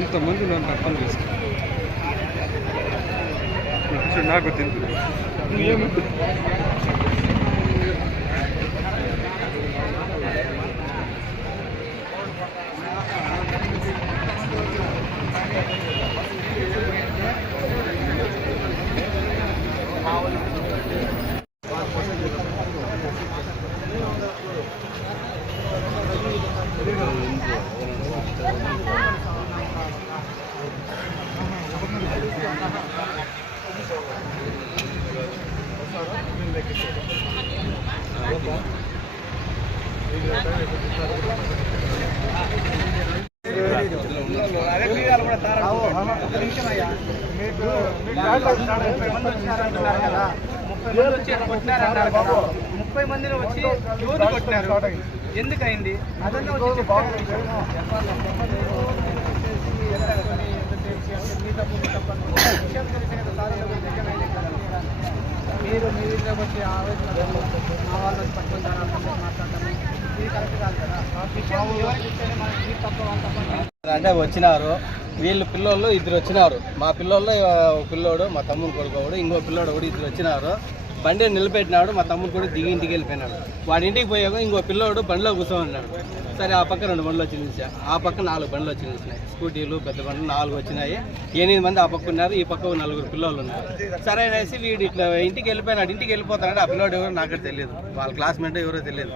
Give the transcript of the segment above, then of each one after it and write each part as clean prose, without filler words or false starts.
ఇంతమంది నన్ను అర్థం చేసుకున్నాను నాకు తెలుసు ముప్పై మందిలో వచ్చి ఎవరు కొట్టినారు, ఎందుకైంది అదన్నా మీరు మీ ఇంట్లో వచ్చి ఆవేదన మా వాళ్ళని పట్టుకుంటారా మాట్లాడతారు, ఇది కరెక్ట్ కాదు కదా. అంటే వచ్చినారు వీళ్ళు పిల్లోళ్ళు ఇద్దరు వచ్చినారు, మా పిల్లోళ్ళు ఒక పిల్లోడు మా తమ్ముడు కొడుకోడు, ఇంకో పిల్లోడు కూడా ఇద్దరు వచ్చినారు. బండి నిలబెట్టినాడు, మా తమ్ముడు కూడా దిగి ఇంటికి వెళ్ళిపోయినాడు. వాడి ఇంటికి పోయాక ఇంకో పిల్లోడు బండిలో కూర్చోన్నాడు. సరే ఆ పక్క 2 బండ్లు వచ్చి నిలిచాయి, ఆ పక్క 4 బండ్లు వచ్చి నిలిచినాయి. స్కూటీలు పెద్ద బండ్లు 4 వచ్చినాయి. 8 మంది ఆ పక్క ఉన్నారు, ఈ పక్క 4 పిల్లలు ఉన్నారు. సరే అనేసి వీడు ఇట్లా ఇంటికి వెళ్ళిపోయినాడు. ఇంటికి వెళ్ళిపోతాడు, ఆ పిల్లోడు ఎవరో నాకు తెలియదు, వాళ్ళ క్లాస్మేట్ ఎవరో తెలియదు.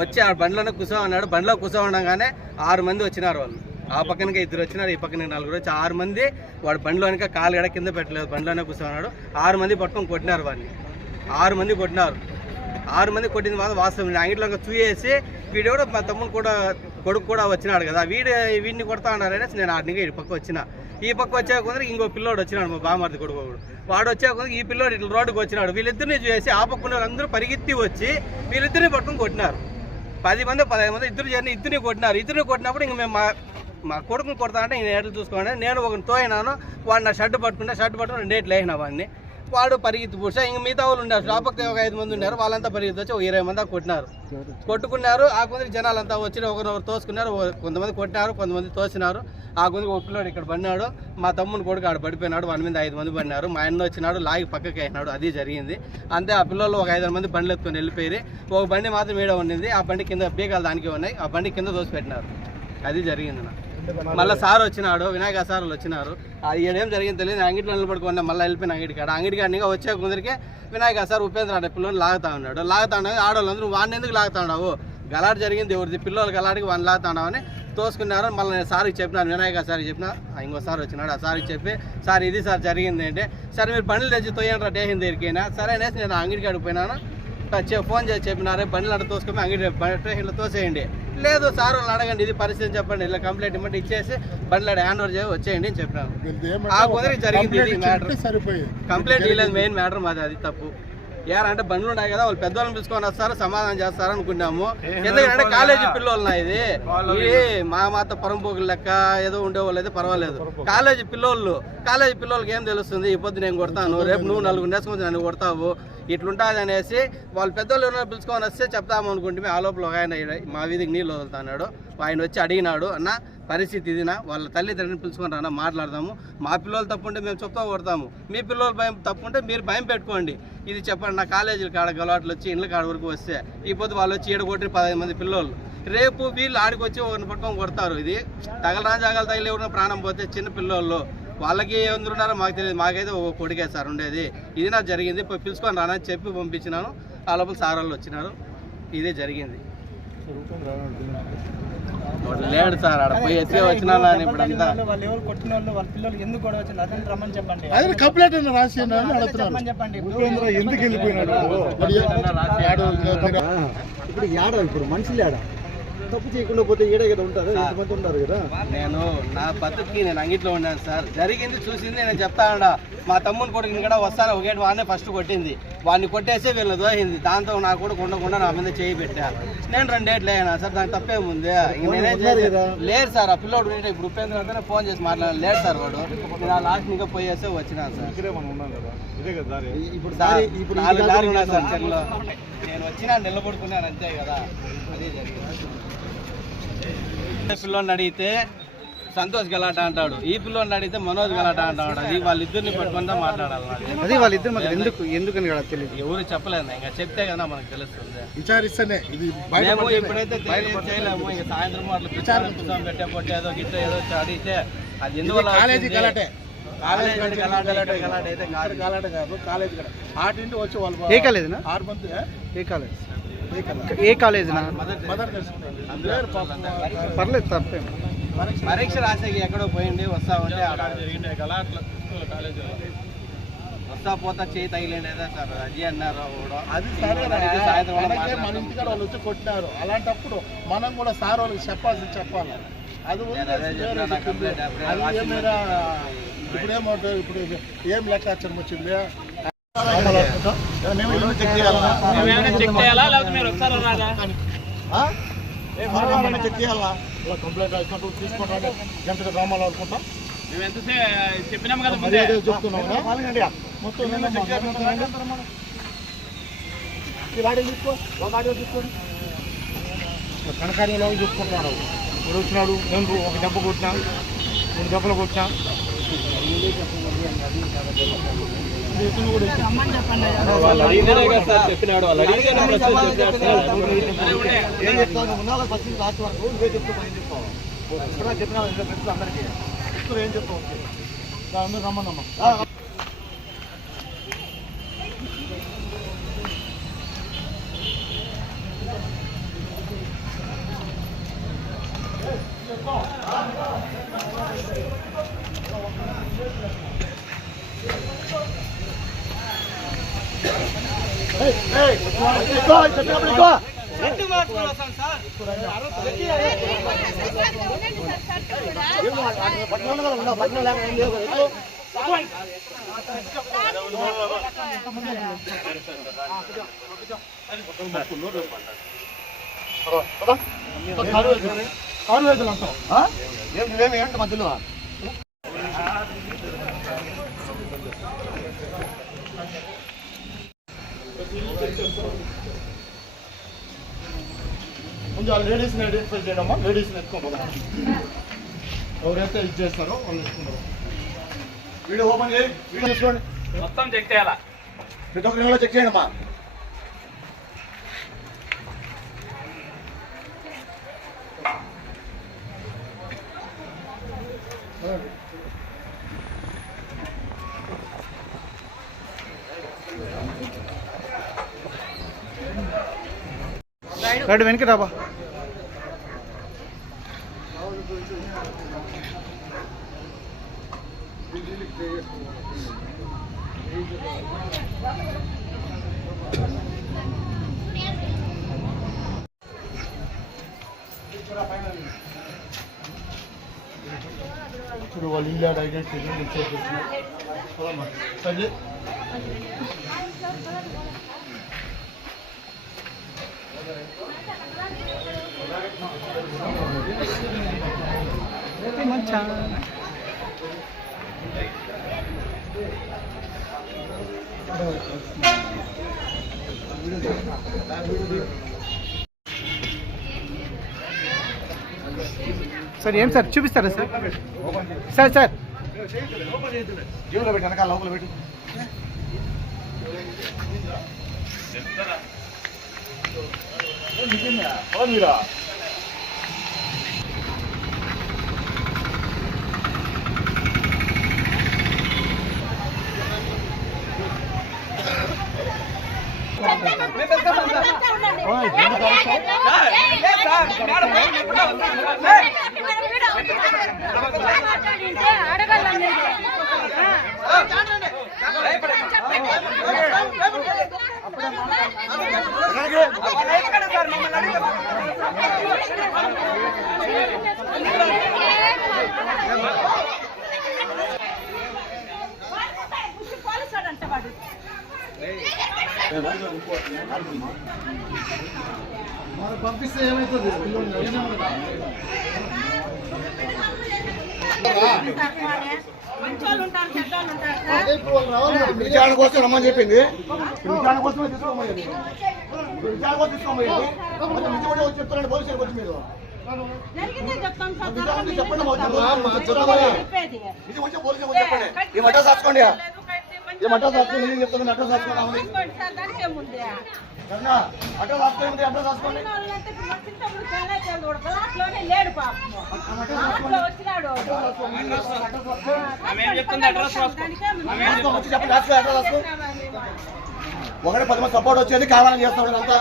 వచ్చి ఆ బండ్లోనే కూర్చోమన్నాడు. బండిలో కూర్చోమనగానే 6 మంది వచ్చినారు. వాళ్ళు ఆ పక్కనకే 2 వచ్చినారు, ఈ పక్కన 4 వచ్చి 6 మంది వాడు బండిలోనిక కాలు ఎడ కింద పెట్టలేదు, బండిలోనే కూర్చోమన్నాడు. 6 మంది పట్టుకొని కొట్టినారు వాడిని. 6 మంది కొట్టినారు. 6 మంది కొట్టింది మాత్రం వాస్తవం. అంగిట్లో చూసేసి వీడెవడో మా తమ్ముడు కూడా కొడుకు కూడా వచ్చినాడు కదా, వీడిని కొడతా ఉన్నారనేసి నేను ఆడికి ఈ పక్క వచ్చిన. ఈ పక్క వచ్చే కొందరు ఇంకో పిల్లోడు వచ్చినాడు, మా బామార్ది కొడుకు. వాడు వచ్చే కొందరు ఈ పిల్లోడు ఇట్లా రోడ్డుకు వచ్చినాడు. వీళ్ళిద్దరిని చూసి ఆ పక్క అందరూ పరిగెత్తి వచ్చి వీళ్ళిద్దరిని పట్టుకుని కొట్టినారు. 10 మంది 15 మంది ఇద్దరిని కొట్టినారు. ఇద్దరిని కొట్టినప్పుడు ఇంక మేము మా కొడుకుని కొడతా అంటే నేను ఎట్లు చూసుకోండి, నేను ఒకరిని తోయినాను. వాడు నా షర్ట్ పట్టుకుని 2 ఏట్లు వేసినా వాడిని. వాడు పరిగెత్తి పూసా. ఇంక మిగతా వాళ్ళు ఉన్నారు, షాపుకి ఒక 5 మంది ఉన్నారు. వాళ్ళంతా పరిగెత్తి వచ్చి ఒక 20 మంది కొట్టినారు. కొట్టుకున్నారు. ఆ కొందరికి జనాలంతా వచ్చి ఒకరినొకరు తోసుకున్నారు. కొంతమంది కొట్టినారు, కొంతమంది తోసినారు. ఆ కొందరికి ఒక పిల్లోడు ఇక్కడ పడినాడు, మా తమ్ముని కొడుకు ఆడ పడిపోయినాడు. వాడి మీద 5 మంది పడినారు. మా అన్న వచ్చినాడు, లాగి పక్కకి వేసినాడు. అది జరిగింది అంతే. ఆ పిల్లలు ఒక 5 మంది బండ్లు ఎత్తుకొని వెళ్ళిపోయి ఒక బండి మాత్రం ఈడ ఉండింది. ఆ బండి కింద బీగాలు దానికి ఉన్నాయి, ఆ బండి కింద తోసి పెట్టినారు. అది జరిగింది. మళ్ళీ సార్ వచ్చినాడు, వినాయక సార్లు వచ్చినారు. అది ఏం జరిగింది తెలియదు. అంగిట్లో నిలబడుకున్నా, మళ్ళీ వెళ్ళిపోయిన అంగిడికాడిగా వచ్చే కొందరికి వినాయక సార్ ఉపేంద్ర అనే పిల్లలు లాగుతా ఉన్నాడు. ఆడవాళ్ళందరూ వాడిని ఎందుకు లాగుతా ఉన్నావు, గలాట జరిగింది ఎవరిది, పిల్లలు గలాడికి వాడిని లాగుతా ఉన్నావని తోసుకున్నారు. మళ్ళీ నేను సార్కి చెప్పినాను, వినాయక సార్కి చెప్పినా. ఇంకో సార్ వచ్చినాడు, ఆ సార్కి చెప్పి సార్ ఇది సార్ జరిగింది అంటే, సరే మీరు బండ్లు తెచ్చి తోయండి స్టేషన్ దగ్గరికైనా. సరే అనేసి నేను అంగిడికాడికి పోయినాను. ఫోన్ చేసి చెప్పినారే బండ్లు అట్లా తోసుకొని అంగిడి స్టేషన్లో తోసేయండి. లేదు సార్ వాళ్ళు అడగండి, ఇది పరిస్థితి చెప్పండి, ఇలా కంప్లైంట్ ఇవ్వండి, ఇచ్చేసి బండ్లు హ్యాండ్ ఓవర్ చేసి వచ్చేయండి అని చెప్పినాను. ఆ కొందరికి జరిగింది ఇది మ్యాటర్. కంప్లైంట్ ఇవ్వలేదు, మెయిన్ మ్యాటర్ మాది, అది తప్పు. ఏరంటే బండ్లు ఉన్నాయి కదా, వాళ్ళు పెద్దవాళ్ళని పిలుచుకొని వస్తారు, సమాధానం చేస్తారు అనుకున్నాము. ఎందుకంటే కాలేజీ పిల్లోళ్ళు ఇది మాతో పరంపోకులు లెక్క ఏదో ఉండేవాళ్ళు అయితే పర్వాలేదు. కాలేజీ పిల్లోళ్ళకి ఏం తెలుస్తుంది? ఈ పొద్దు నేను కొడతాను, రేపు నువ్వు 4 నేర్చుకుని నన్ను కొడతావు, ఇట్లుంటుంది అనేసి వాళ్ళు పెద్దోళ్ళు ఎవరైనా పిలుచుకొని వస్తే చెప్తాము అనుకుంటే ఆ లోపల ఒక ఆయన మా వీధికి నీళ్ళు వదులుతున్నాడు. ఆయన వచ్చి అడిగినాడు, అన్న పరిస్థితి ఇదినా, వాళ్ళ తల్లిదండ్రులను పిలుచుకొని రానా మాట్లాడదాము, మా పిల్లలు తప్పుంటే మేము చెప్తా కొడతాము, మీ పిల్లలు భయం తప్పుంటే మీరు భయం పెట్టుకోండి, ఇది చెప్పండి. నా కాలేజీల కాడ గలవాట్లు వచ్చి ఇండ్ల కాడ వరకు వస్తే ఈ పొద్దు వాళ్ళు వచ్చి 7-15 మంది పిల్లలు, రేపు వీళ్ళు ఆడికి వచ్చి ఒకరిని పట్టుకొని కొడతారు. ఇది తగలి ఎవరైనా ప్రాణం పోతే చిన్న పిల్లలు వాళ్ళకి ఎందుకున్నారో మాకు తెలియదు. మాకైతే ఒక కొడుకే సార్ ఉండేది. ఇది నాకు జరిగింది. పోయి పిలుచుకొని రానని చెప్పి పంపించినాను. ఆ లోపల సార్ వాళ్ళు వచ్చినారు. ఇదే జరిగింది. లేడు సార్, ఆడ పోయి ఎత్తి వచ్చినా ఇప్పుడు అంతా వాళ్ళు ఎవరు కొట్టిన వాళ్ళు వాళ్ళ పిల్లలు ఎందుకు గొడవ వచ్చింది అదని రమ్మని చెప్పండి. ఎందుకు వెళ్ళిపోయినాడు ఇప్పుడు ఏడా? ఇప్పుడు మనుషులు ఏడా? తప్పు చేయకుండా పోతే ఏడే కదా ఉంటారు, ఎంతమంది ఉంటారు కదా. నేను నా బతుకి నేను అంగిట్లో ఉన్నాను సార్. జరిగింది చూసింది నేను చెప్తాను. మా తమ్ముని కొడుకుని కూడా వస్తాను, ఒకటి వాడినే ఫస్ట్ కొట్టింది, వాడిని కొట్టేసి వీళ్ళని దోహింది. దాంతో నా కొడుకు ఉండకుండా నా మీద చేయి పెట్టా. నేను 2 ఏళ్ళు అయినా సార్, దానికి తప్పేముంది? లేదు సార్, ఆ పిల్లోడు ఇప్పుడు ఉపేంద్ర అంటేనే ఫోన్ చేసి మాట్లాడాలి. లేదు సార్ వాడు, నేను ఆ లాస్ట్ ఇంకా పోయేస్తే వచ్చినాను సార్. ఇప్పుడు 4 దారులు ఉన్నాయి సార్ చెరువులో. నేను వచ్చినా నిలబడుకున్నాను అంతే కదా. అదే జరిగింది. పిల్లోని అడిగితే సంతోష్ గలాట అంటాడు, ఈ పిల్లోని అడిగితే మనోజ్ గలాట అంటాడు. అది వాళ్ళిద్దరిని పట్టుకుంటా మాట్లాడాలి. అది వాళ్ళిద్దరు మాకు ఎందుకని కదా తెలియదు, ఎవరు చెప్పలేదు. ఇంకా చెప్తే కదా మనకు తెలుస్తుంది. విచారిస్తేనే మేము ఇప్పుడైతే చేయలేము. ఇంకా సాయంత్రం అట్లా పుస్తకం పెట్టే పొట్టి ఏదో గిట్ట ఏదో అడిగితే అది ఎందువల్ల కాలేజీ గలాటే. ఏ కాలేజ్? ఏ కాలేజ్? పర్లేదు, తప్పే. పరీక్ష రాసేకి ఎక్కడో పోయింది, వస్తా ఉంటే వస్తా పోతా చేయి తగిలేదా సార్ అది అన్నారు. అది సరే, మన ఇంటికాడ వాళ్ళు వచ్చి కొట్టినారు. అలాంటప్పుడు మనం కూడా సార్ వాళ్ళకి చెప్పాలి. అది ఇప్పుడేమవుతుంది? ఇప్పుడు ఏం లెక్కాచారం వచ్చింది? చెక్ చేయాలా? కంప్లైంట్ రాసినట్టు తీసుకుంటా గంట గ్రామాలు అనుకుంటాం. చెప్పినాము కదా, చెప్తున్నాం మొత్తం. కనకార్యంలో చూసుకుంటున్నాడు. ఇప్పుడు వచ్చినాడు, నేను ఒక దెబ్బ కొట్టినా, 2 దెబ్బలు కొట్టినా. ఏం చెప్తాను? ఉన్నాళ్ళ ఫస్ట్ లాస్ట్ వరకు నువ్వే చెప్తావు. ఏం చెప్తావు? ఇప్పుడు చెప్పినా అందరికీ ఇప్పుడు ఏం చెప్తావు? దాని రమ్మన్నమ్మా. ఏంటి మధ్యలో కొంచెం లేడీస్ని ఐడెంటిఫై చేయడమ్మా. లేడీస్ని ఎత్తుకుంటాం. ఎవరైతే ఇది చేస్తారో వాళ్ళు ఎత్తుకుంటారు. వీడియో ఓపెన్ చేయి, వీడియో చేసుకోండి. మొత్తం చెక్ చేయాలా? ప్రతి ఒక్కరిలో చెక్ చేయండి అమ్మా. రైట్ వెనక్కి రాబా. ఇప్పుడు వాళ్ళు ఇల్లు ఐడెంటిటీ ఇచ్చేసి సార్ ఏం సార్ చూపిస్తారా సార్? సార్ సార్ జీవులో పెట్టి వెనకాల లోపల పెట్టి మీరా పంపిస్తే ఏమవుతుంది? విచారణ కోసం రమ్మని చెప్పింది. విచారణ కోసమే తీసుకోమని విచారణ కోసం తీసుకోమయ్యింది. వచ్చి చెప్తారండి పోలీసులకు వచ్చి మీరు చెప్పండి. ఇది వచ్చి పోలీసులకు చెప్పండి. ఈ మట్టా సాచుకోండి, ఈ మట్టా సాచుకోండి. నేను చెప్తాను అడ్రస్ సాచుకోండి. అడ్రస్ రాసుకోండి, అడ్రస్ రాసుకోండి. ఒకటి 10 మంది సపోర్ట్ వచ్చేది కావాలని చేస్తాడు అంతా.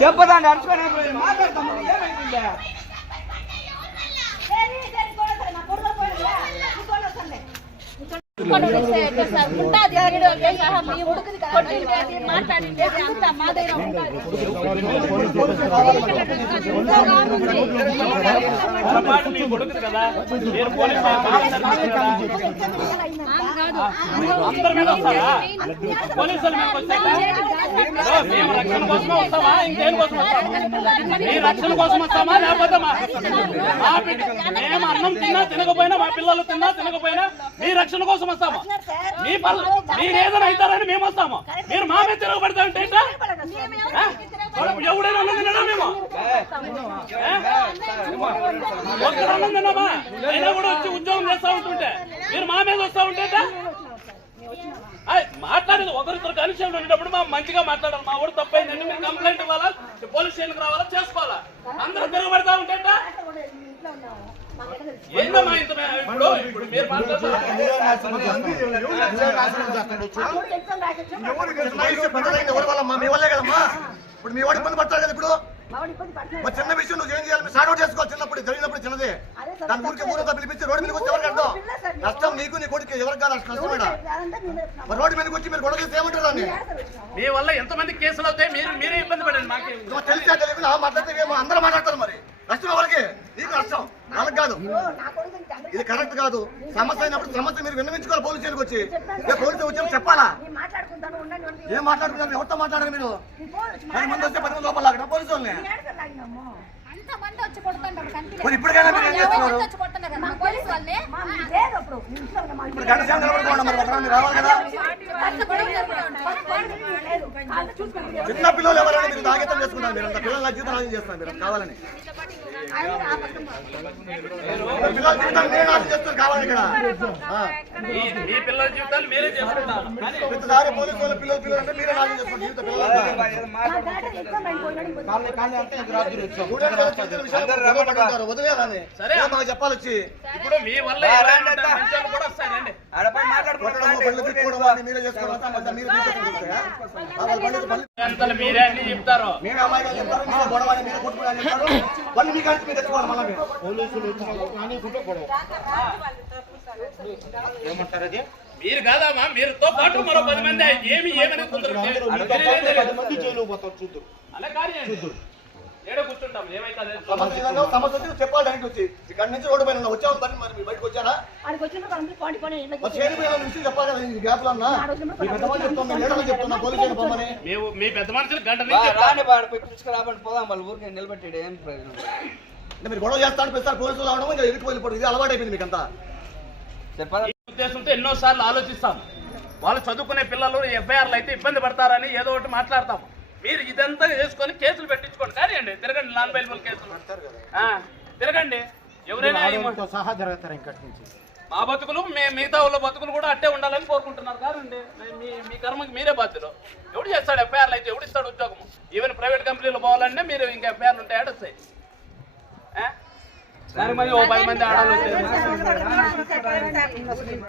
చెప్పదండి అరుచుకొని మాట్లాడతాము. ఏమైంది? మాట్లాడింది అంతా మా దగ్గర ఉంటుంది. అందరి మీద వస్తారా? పోలీసుల మీద వచ్చాక మేము రక్షణ కోసమే వస్తామా? ఇంకేం కోసం వస్తామా? మీ రక్షణ కోసం వస్తామా? లేకపోతే మేము అన్నం తిన్నా తినకపోయినా, మా పిల్లలు తిన్నా తినకపోయినా మీ రక్షణ కోసం వస్తామా? మీరు ఏదైనా అవుతారని మేము వస్తాము. మీరు మా మీద తిరగబడతా ఉంటే ఎవడైనా అన్నం తినడా? మేము ఒక్కడ అన్నం తిన్నామా? అయినా కూడా వచ్చి ఉద్యోగం చేస్తా ఉంటుంటే మీరు మా మీద వస్తా ఉంటే మాట్లాడేది ఒకరిద్దరు కనిషన్ ఉండేటప్పుడు మా మంచిగా మాట్లాడాలి. మా ఊరు తప్పైందంటే మీరు కంప్లైంట్ ఇవ్వాలా, పోలీస్ స్టేషన్కి రావాలా, చేసుకోవాలా. అందరూ తిరగబడతా ఉంటే ఏందమ్మా ఇంత ఇప్పుడు మీరు ఇప్పుడు మీ వాడు ఇబ్బంది పడతారు కదా. ఇప్పుడు చిన్న విషయం నువ్వు ఏం చేయాలి? సార్ట్ అవుట్ చేసుకోవాలి. చిన్నప్పుడు జరిగినప్పుడు చిన్నది దాని గురించి ఊరంతా పిలిపించి రోడ్డు మీదకి వచ్చి ఎవరికి అర్థం? నష్టం నీకు నీ కొడుకు ఎవరికి కాదు నష్టం మేడం. రోడ్డు మీదకి వచ్చి మీరు గొడవ చేస్తే ఏమంటారు? దాన్ని మీ వల్ల ఎంతమంది కేసులు అవుతాయి? మీరే ఇబ్బంది పడండి. మాకు తెలిసా తెలియదు మాట్లాడితే అందరూ మాట్లాడతారు. మరి నష్టం ఎవరికి? నీకు నష్టం, వాళ్ళకి కాదు. ఇది కరెక్ట్ కాదు. సమస్య అయినప్పుడు సమస్య మీరు విన్నవించుకోవాలి. పోలీసు స్టేషన్కి వచ్చి పోలీసు వచ్చి చెప్పాలా? ఏం మాట్లాడుతున్నారు? ఎవరితో మాట్లాడారు మీరు? 10 మంది వస్తే 10 మంది లోపల లాగడం పోలీసు వాళ్ళని. మరి ఇప్పటికైనా మీరు ఏం చేస్తున్నారు? ఇప్పుడు గంట సేవ నిలబడుకోండి. మరి ఒకరు రావాలి కదా. చిన్న పిల్లలు ఎవరైనా మీరు నాగేతం చేసుకుంటారు. మీరు అంత పిల్లల జీవితం నాశనం చేస్తారు. మీరు కావాలని పిల్లల జీవితాలు మీరే నాశనం చేస్తారు కావాలి ఇక్కడ. మీ పిల్లల జీవితాలు మీరే చేసుకుంటారు. ప్రతిసారి పోలీసు వాళ్ళ పిల్లలు అంటే మీరే నాశనం చేస్తారు జీవిత పిల్లలు. వదిలేదని సరే మాకు చెప్పాలి వచ్చి. ఇప్పుడు మీ వల్ల కూడా వస్తారండి. మీరే చేసుకోవాలి. మీరే అన్ని చెప్తారు. మీరే అమ్మాయి చెప్తారు. మీరే గొడవ మీరే కొట్టుకోవాలని చెప్తారు. వాళ్ళు మీ కంటే మీరు తెచ్చుకోవాలి. మళ్ళీ మీరు పోలీసులు ఏమంటారు? అది మీరు కాదమ్మా, మీరుతో పాటు మరో 10 మంది ఏమనేది అలా కానీ ఏడో కూర్చుంటాం. ఏమైతే సమస్య చెప్పాలి. దానికి వచ్చి ఇక్కడ నుంచి రోడ్డు పైన వచ్చాము. పని మరి మీరు బయటకు వచ్చారా? చెప్పాలి కదా. గ్యాప్ లో అన్నా మీ పెద్ద మనుషులు చెప్తున్నా పోలీసు పొమ్మని. మీ పెద్ద మనుషులు గంట రాబడి పోదాం. వాళ్ళ ఊరికి నిలబెట్టాడు ఏం ప్రయోజనం? అంటే మీరు గొడవ చేస్తాను పెడతారు. పోలీసులు రావడం ఇంకా ఎదుటి వెళ్ళిపోతుంది. ఇది అలవాటు అయిపోయింది మీకంతా. చెప్పాలి ఉద్దేశంతో ఎన్నోసార్లు ఆలోచిస్తాం. వాళ్ళు చదువుకునే పిల్లలు ఎఫ్ఐఆర్లు అయితే ఇబ్బంది పడతారని ఏదో ఒకటి మాట్లాడతాం. మీరు ఇదంతా చేసుకొని కేసులు పెట్టించుకోండి. కానీ అండి తిరగండి. నాన్ బెయిలబుల్ కేసులు తిరగండి. ఎవరైనా సహా జరుగుతారు. ఇంకటి నుంచి మా బతుకులు మిగతా వాళ్ళ బతుకులు కూడా అట్టే ఉండాలని కోరుకుంటున్నారు. కాదండి మీ కర్మకి మీరే బాధ్యులు. ఎవడు చేస్తాడు ఎఫ్ఐఆర్లు అయితే? ఎవడు ఇస్తాడు ఉద్యోగం? ఈవెన్ ప్రైవేట్ కంపెనీలో పోవాలంటే మీరు ఇంకా ఎఫ్ఐఆర్లు ఉంటాయి. ఆడొస్తాయి. దానికి మరి 10 మంది ఆడాలి.